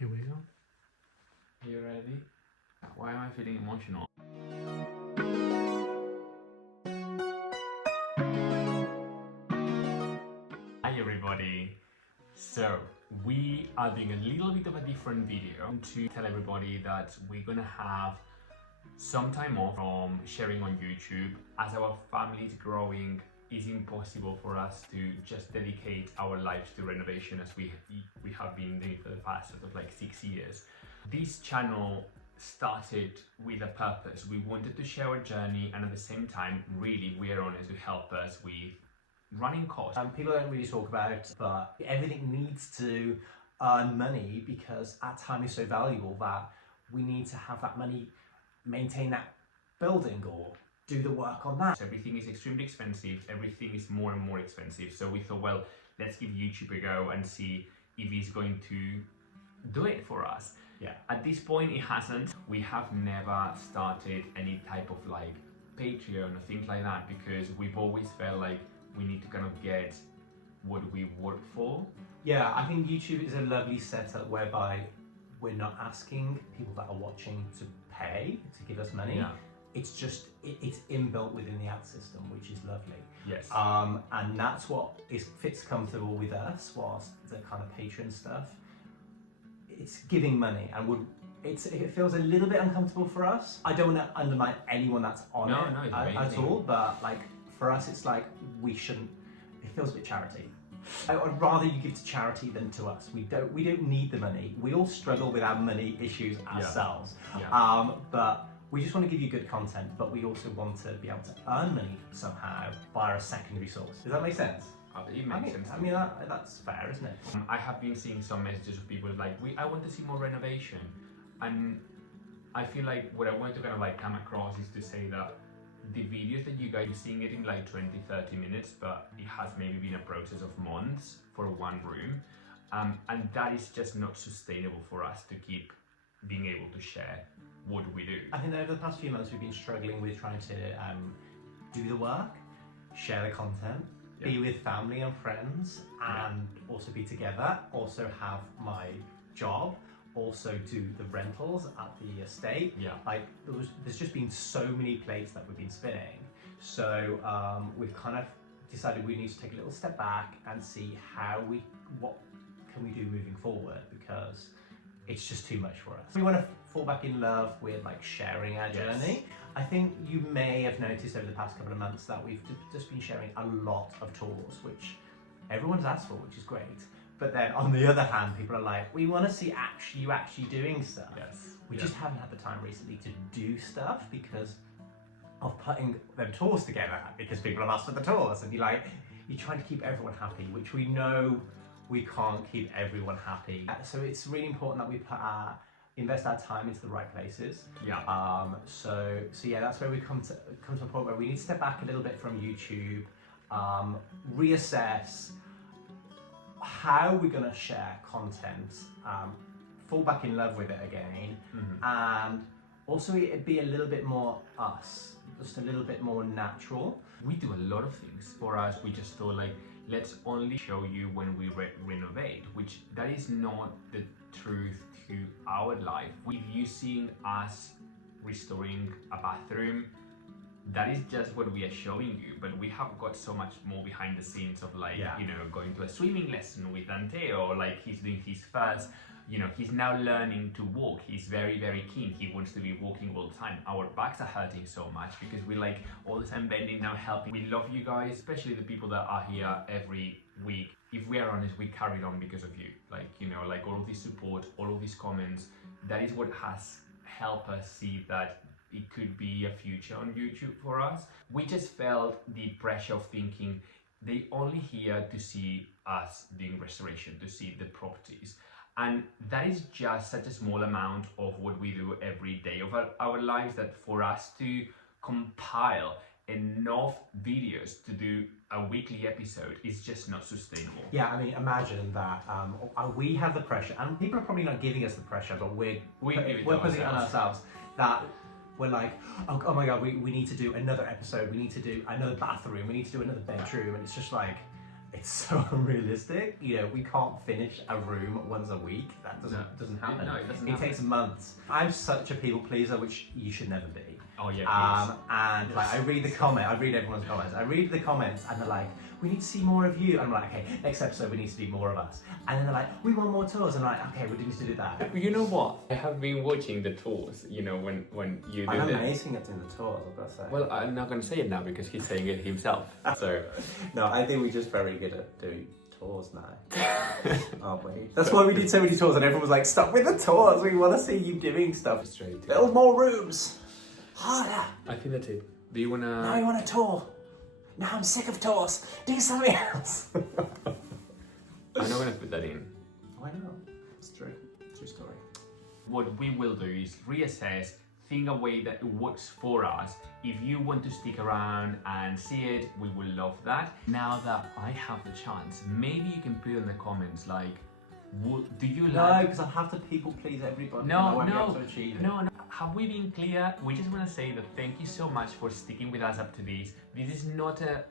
Here we go. Are you ready? Why am I feeling emotional? Hi everybody. So we are doing a little bit of a different video to tell everybody that we're gonna have some time off from sharing on YouTube. As our family is growing, it's impossible for us to just dedicate our lives to renovation as we have been doing for the past sort of like 6 years. This channel started with a purpose. We wanted to share our journey, and at the same time, really, we're on it to help us with running costs. People don't really talk about it, but everything needs to earn money because our time is so valuable that we need to have that money maintain that building or do the work on that. So everything is extremely expensive, everything is more and more expensive. So we thought, well, let's give YouTube a go and see if it's going to do it for us. Yeah. At this point, it hasn't. We have never started any type of like Patreon or things like that because we've always felt like we need to kind of get what we work for. Yeah, I think YouTube is a lovely setup whereby we're not asking people that are watching to pay to give us money. Yeah. It's just, it's inbuilt within the ad system, which is lovely. Yes. And that's what fits comfortable with us, whilst the kind of Patreon stuff, it's giving money, and it feels a little bit uncomfortable for us. I don't want to undermine anyone that's on it at all, but like for us, it's like we shouldn't. It feels a bit charity. I'd rather you give to charity than to us. We don't need the money. We all struggle with our money issues ourselves. Yeah. But we just want to give you good content, but we also want to be able to earn money somehow via a secondary source. Does that make sense? It makes sense. I mean, that's fair, isn't it? I have been seeing some messages of people like, I want to see more renovation. And I feel like what I want to kind of like come across is to say that the videos that you guys are seeing it in like 20-30 minutes, but it has maybe been a process of months for one room. And that is just not sustainable for us to keep being able to share what we do. I think over the past few months we've been struggling with trying to do the work, share the content, be with family and friends, and also be together, also have my job, also do the rentals at the estate. Yeah. Like there's just been so many plates that we've been spinning. So we've kind of decided we need to take a little step back and see what can we do moving forward, because it's just too much for us. We want to fall back in love with like sharing our journey. I think you may have noticed over the past couple of months that we've just been sharing a lot of tours, which everyone's asked for, which is great. But then on the other hand, people are like, we want to see you actually doing stuff. Yes. We just haven't had the time recently to do stuff because of putting them tours together, because people have asked for the tours, and you're trying to keep everyone happy, which we know we can't keep everyone happy. So it's really important that we invest our time into the right places. Yeah. So yeah, that's where we come to a point where we need to step back a little bit from YouTube, reassess how we're going to share content, fall back in love with it again, and also it'd be a little bit more us, just a little bit more natural. We do a lot of things. For us, we just thought like, let's only show you when we renovate, which that is not the truth to our life. If you seeing us restoring a bathroom, that is just what we are showing you, but we have got so much more behind the scenes of like, you know, going to a swimming lesson with Dante, or like he's doing his first, you know, he's now learning to walk. He's very, very keen. He wants to be walking all the time. Our backs are hurting so much because we're like all the time bending down, helping. We love you guys, especially the people that are here every week. If we are honest, we carried on because of you. Like, you know, like all of this support, all of these comments, that is what has helped us see that it could be a future on YouTube for us. We just felt the pressure of thinking they only here to see us doing restoration, to see the properties. And that is just such a small amount of what we do every day of our lives, that for us to compile enough videos to do a weekly episode is just not sustainable. Yeah, I mean, imagine that we have the pressure, and people are probably not giving us the pressure, but we're putting it on ourselves, that we're like, oh my God, we need to do another episode, we need to do another bathroom, we need to do another bedroom, and it's just like, it's so unrealistic. You know, we can't finish a room once a week. That doesn't happen. No, it doesn't It happen. takes months. I'm such a people pleaser, which you should never be. Oh yeah, And like I read everyone's comments. I read the comments and they're like, we need to see more of you. And I'm like, okay, next episode we need to see more of us. And then they're like, we want more tours. And I'm like, okay, we need to do that. You know what? I have been watching the tours, you know, when you do I'm this. amazing at doing the tours, I've got to say. Well, I'm not going to say it now because he's saying it himself. So, No, I think we're just very good at doing tours now. Aren't we? That's why we did so many tours and everyone was like, stop with the tours. We want to see you doing stuff. straight. Build more rooms. Harder. I think that's it. Do you want Now I to... want a tour. Now I'm sick of tours. Do something else. I'm not going to put that in. Why not? It's true. True story. What we will do is reassess, think a way that works for us. If you want to stick around and see it, we will love that. Now that I have the chance, maybe you can put in the comments like, do you No, like... because I'll have to people please everybody. No, and I won't be no, able to achieve it. no. Have we been clear? We just want to say that thank you so much for sticking with us up to this. This is not a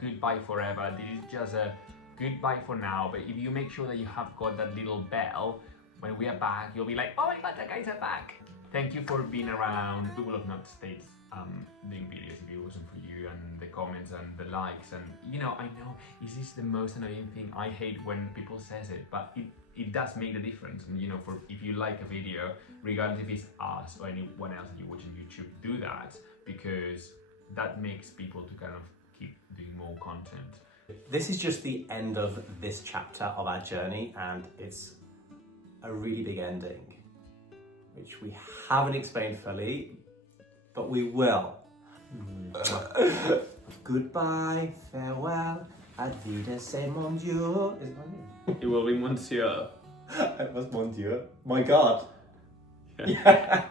goodbye forever. This is just a goodbye for now. But if you make sure that you have got that little bell, when we are back, you'll be like, oh my god, the guys are back. Thank you for being around. We would have not stayed doing videos if it wasn't for you and the comments and the likes. And you know, I know, is this the most annoying thing? I hate when people says it, but it does make the difference. And you know, for if you like a video, regardless if it's us or anyone else that you watch on YouTube, do that because that makes people to kind of keep doing more content. This is just the end of this chapter of our journey, and it's a really big ending, which we haven't explained fully, but we will. Goodbye, farewell, adieu, mon Dieu. Is it mon Dieu? It will be Monsieur. It was mon Dieu. My God. Yeah.